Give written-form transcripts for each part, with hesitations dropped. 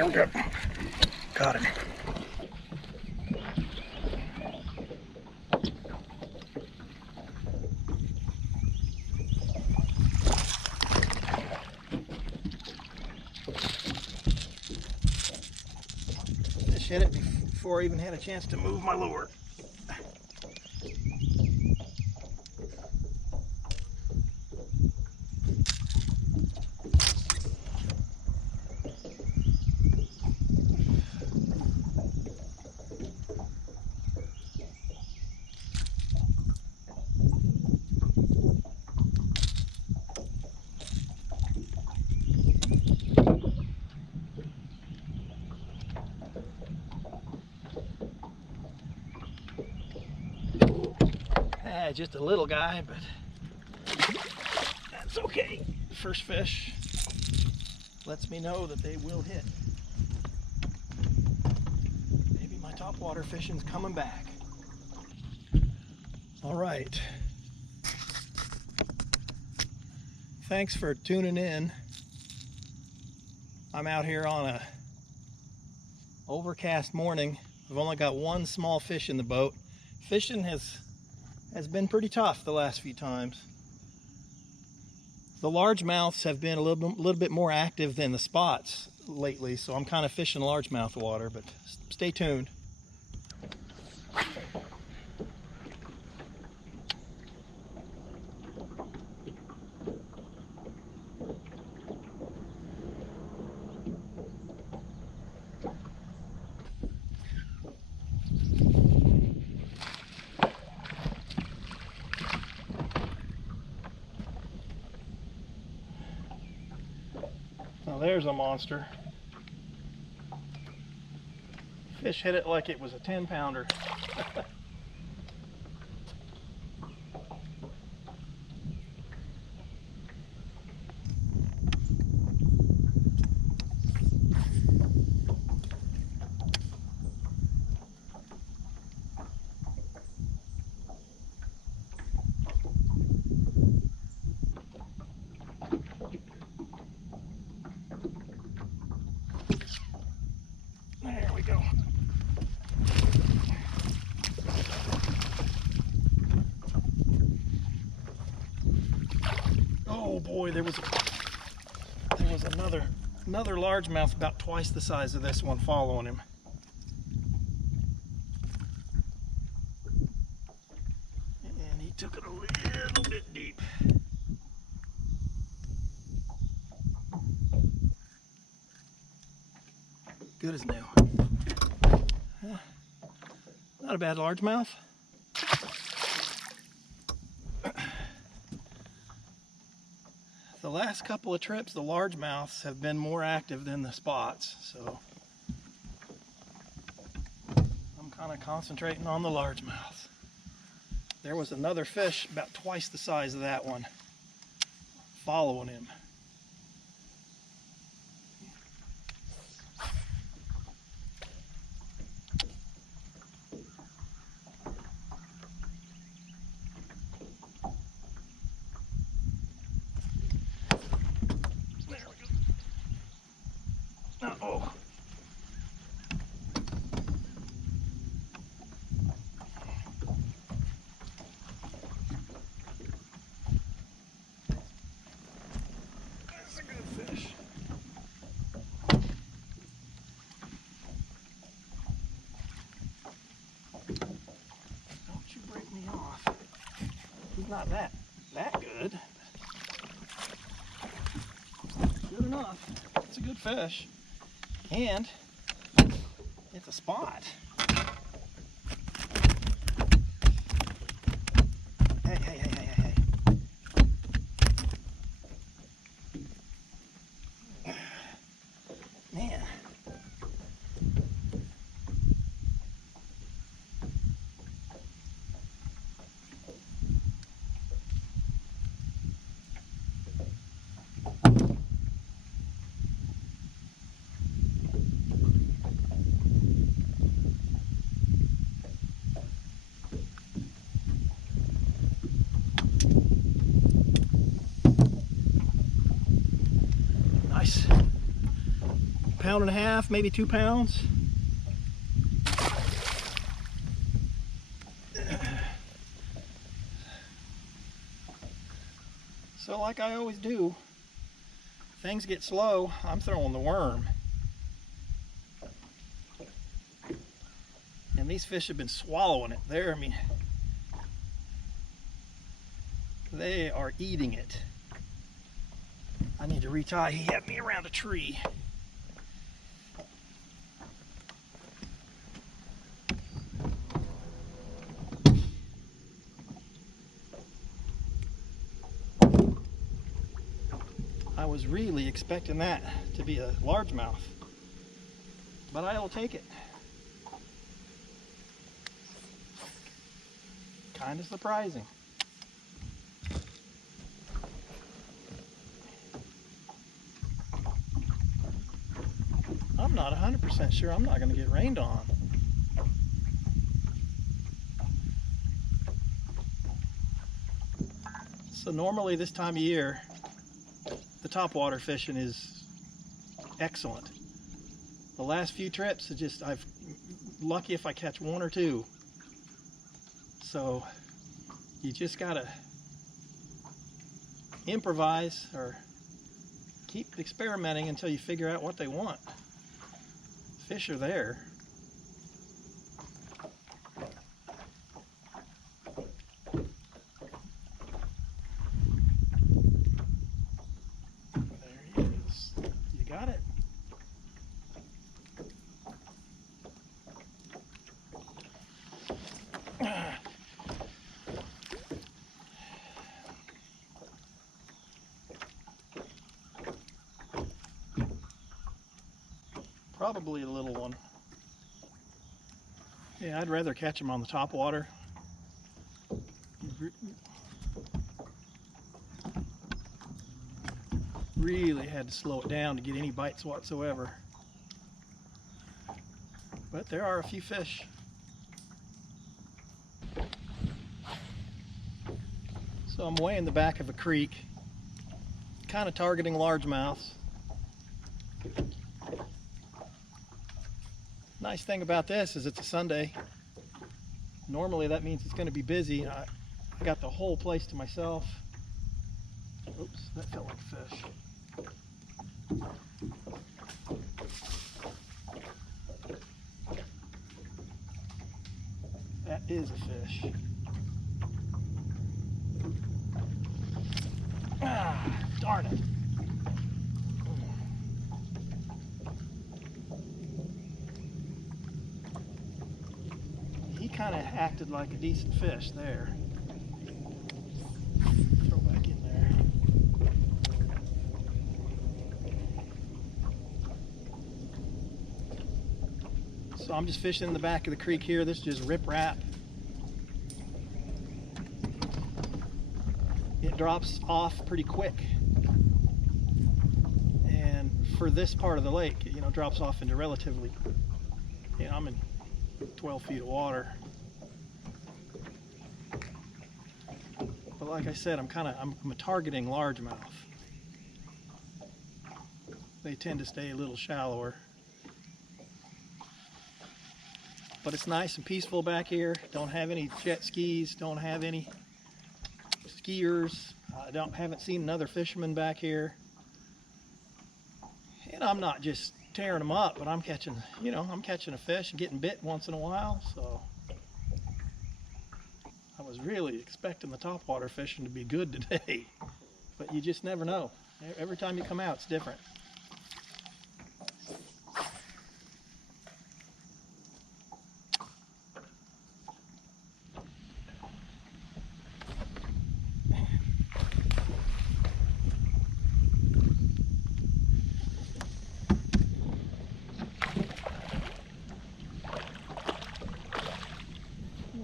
There we go. Got him. Fish hit it before I even had a chance to move my lure. Just a little guy, but that's okay. First fish lets me know that they will hit. Maybe my topwater fishing's coming back. All right. Thanks for tuning in. I'm out here on a overcast morning. I've only got one small fish in the boat. Fishing has been pretty tough the last few times. The largemouths have been a little bit more active than the spots lately, so I'm kind of fishing largemouth water, but stay tuned. Now there's a monster. Fish hit it like it was a 10-pounder. There we go. Oh boy, there was another largemouth about twice the size of this one following him. And he took it a little bit deep. Good as new. Not a bad largemouth. The last couple of trips, the largemouths have been more active than the spots, so I'm kind of concentrating on the largemouths. There was another fish about twice the size of that one following him. Uh-oh. That's a good fish. Don't you break me off. He's not that good. Good enough. It's a good fish. And it's a spot. Hey, hey, hey, hey, hey, hey. Man. pound and a half, maybe 2 pounds. So like I always do, things get slow, I'm throwing the worm. And these fish have been swallowing it there. I mean, they are eating it. I need to retie. He had me around a tree. I was really expecting that to be a largemouth, but I'll take it. Kind of surprising. I'm not 100% sure I'm not going to get rained on. So normally this time of year, the topwater fishing is excellent. The last few trips, I'm lucky if I catch 1 or 2. So you just gotta improvise or keep experimenting until you figure out what they want. Fish are there. There he is. You got it. Probably a little one. Yeah, I'd rather catch him on the top water. Really had to slow it down to get any bites whatsoever. But there are a few fish. So I'm way in the back of a creek, kind of targeting largemouths. Nice thing about this is it's a Sunday. Normally that means it's going to be busy. I got the whole place to myself. Oops, that felt like a fish. That is a fish. Ah, darn it. He kind of acted like a decent fish there. Throw back in there. So I'm just fishing in the back of the creek here. This is just riprap. It drops off pretty quick. And for this part of the lake, it drops off into relatively, I'm in 12 feet of water. But like I said, I'm targeting largemouth. They tend to stay a little shallower. But it's nice and peaceful back here. Don't have any jet skis, don't have any skiers. Haven't seen another fisherman back here. And I'm not just tearing them up, but I'm catching a fish and getting bit once in a while. So I was really expecting the topwater fishing to be good today, but you just never know. Every time you come out, it's different.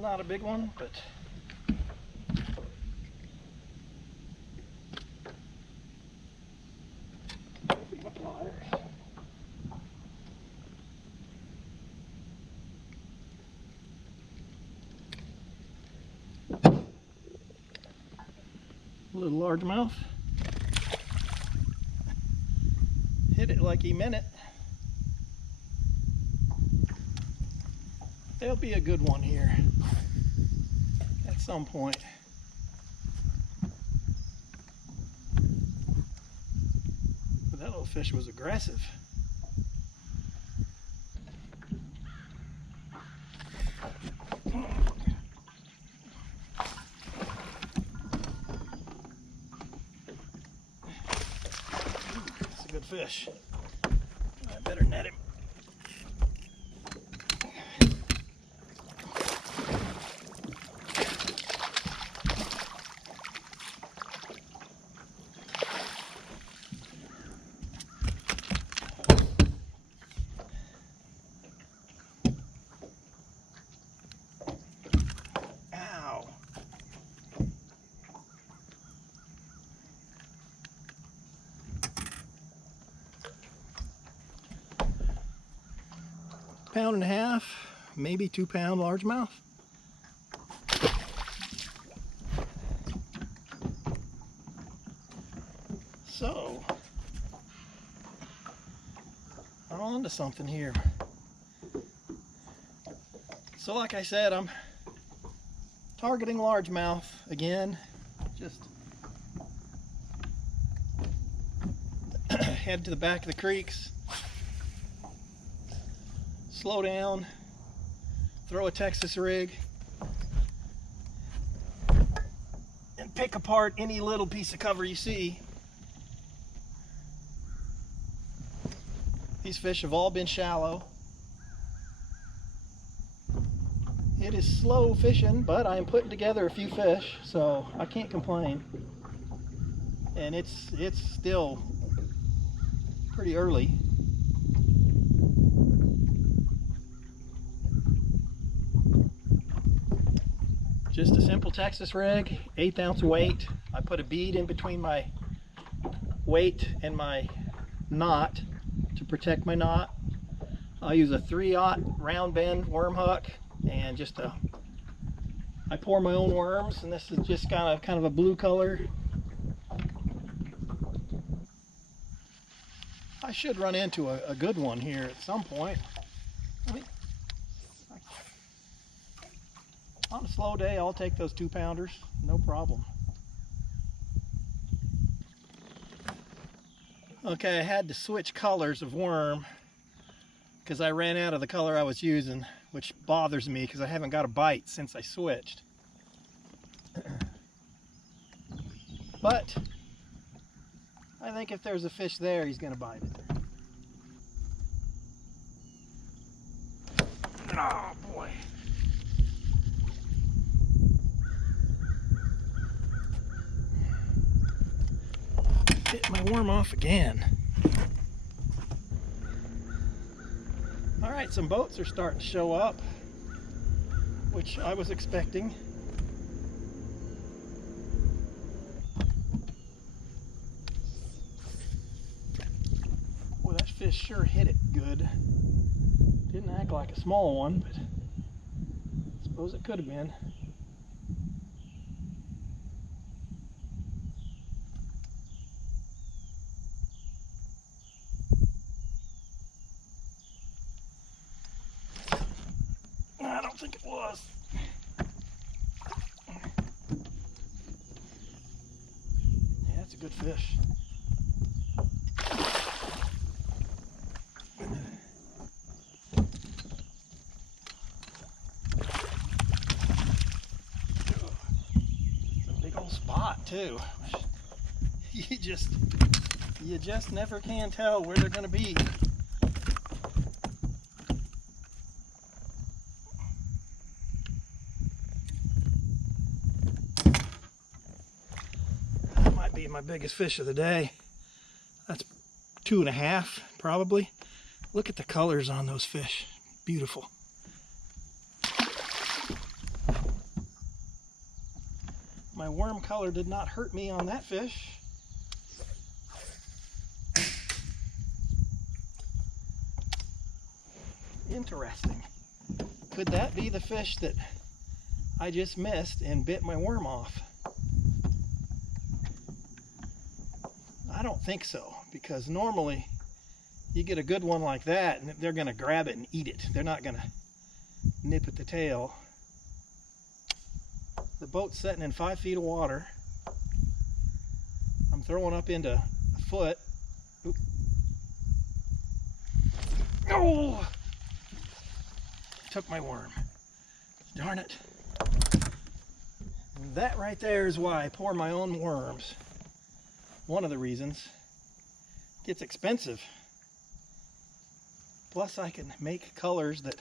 Not a big one, but a little largemouth. Hit it like he meant it. There'll be a good one here at some point. But that little fish was aggressive. That's a good fish. I better net him. Pound and a half, maybe 2 pound largemouth. So, I'm on to something here. So like I said, I'm targeting largemouth again. Just head to the back of the creeks. Slow down, throw a Texas rig, and pick apart any little piece of cover you see. These fish have all been shallow. It is slow fishing, but I am putting together a few fish, so I can't complain. And it's still pretty early. Just a simple Texas rig, 1/8 ounce weight. I put a bead in between my weight and my knot to protect my knot. I use a 3/0 round bend worm hook, and I pour my own worms, and this is just kind of a blue color. I should run into a good one here at some point. On a slow day, I'll take those 2 pounders, no problem. Okay, I had to switch colors of worm because I ran out of the color I was using, which bothers me because I haven't got a bite since I switched. But I think if there's a fish there, he's gonna bite it. Oh boy. Bit my worm off again. All right, some boats are starting to show up, which I was expecting. Boy, that fish sure hit it good. Didn't act like a small one, but I suppose it could have been. I don't think it was. Yeah, that's a good fish. A big old spot too. You just never can tell where they're going to be. Be my biggest fish of the day. That's 2.5 probably. Look at the colors on those fish. Beautiful. My worm color did not hurt me on that fish. Interesting. Could that be the fish that I just missed and bit my worm off? I don't think so, because normally you get a good one like that and they're going to grab it and eat it. They're not going to nip at the tail. The boat's setting in 5 feet of water. I'm throwing up into a foot. Oop. Oh! Took my worm. Darn it. And that right there is why I pour my own worms. One of the reasons. It gets expensive. Plus I can make colors that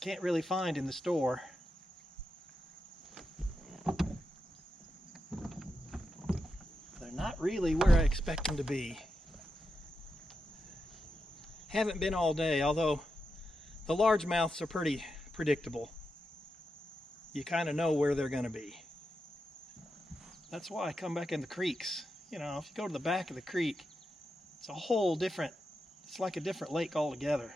can't really find in the store. They're not really where I expect them to be. Haven't been all day, although the largemouths are pretty predictable. You kind of know where they're going to be. That's why I come back in the creeks. You know, if you go to the back of the creek, it's a whole different, it's like a different lake altogether.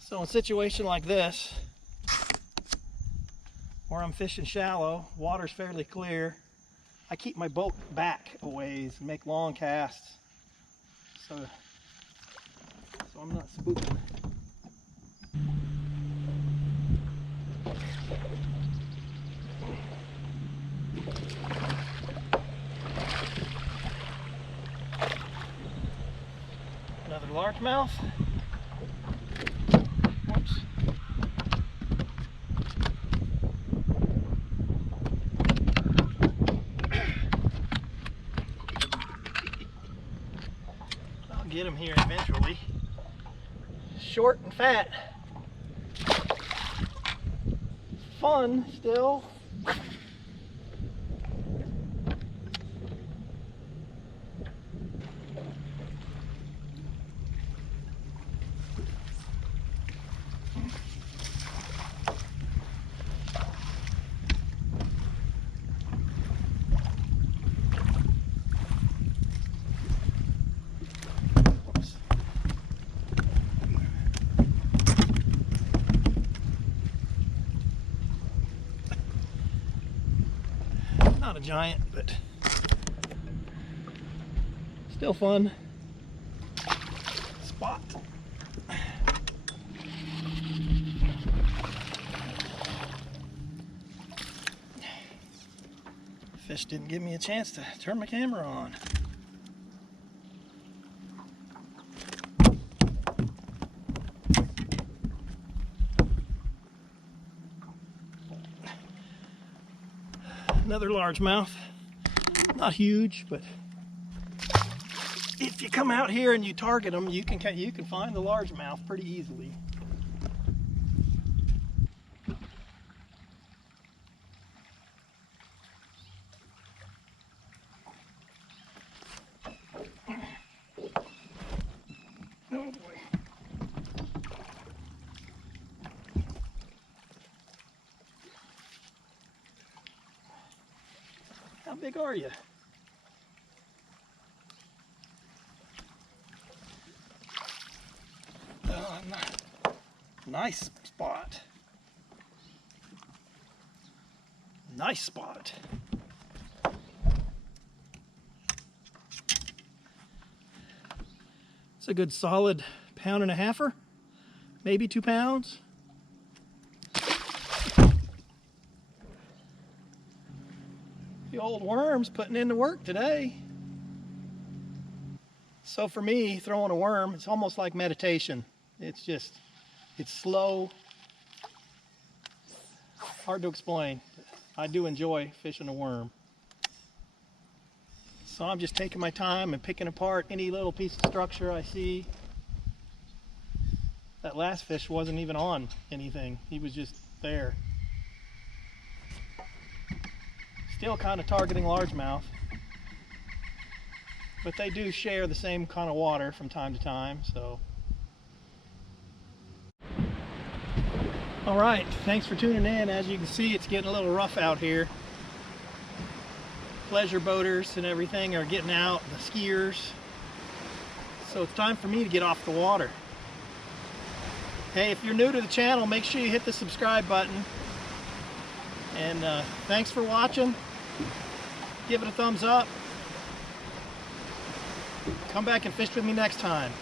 So in a situation like this, where I'm fishing shallow, water's fairly clear, I keep my boat back a ways and make long casts, so I'm not spooking. Another largemouth. Whoops. I'll get him here eventually. Short and fat. Fun still. Not a giant, but still fun spot. Fish didn't give me a chance to turn my camera on. Another largemouth, not huge, but if you come out here and you target them, you can find the largemouth pretty easily. Oh boy. How big are you? Oh, nice spot. Nice spot. It's a good solid 1.5 pounds, maybe 2 pounds. The old worm's putting in the work today. So for me, throwing a worm, it's almost like meditation. It's slow, hard to explain. I do enjoy fishing a worm. So I'm just taking my time and picking apart any little piece of structure I see. That last fish wasn't even on anything. He was just there. Still kind of targeting largemouth, but they do share the same kind of water from time to time, so. All right, thanks for tuning in. As you can see, it's getting a little rough out here. Pleasure boaters and everything are getting out, the skiers. So it's time for me to get off the water. Hey, if you're new to the channel, make sure you hit the subscribe button. And thanks for watching. Give it a thumbs up. Come back and fish with me next time.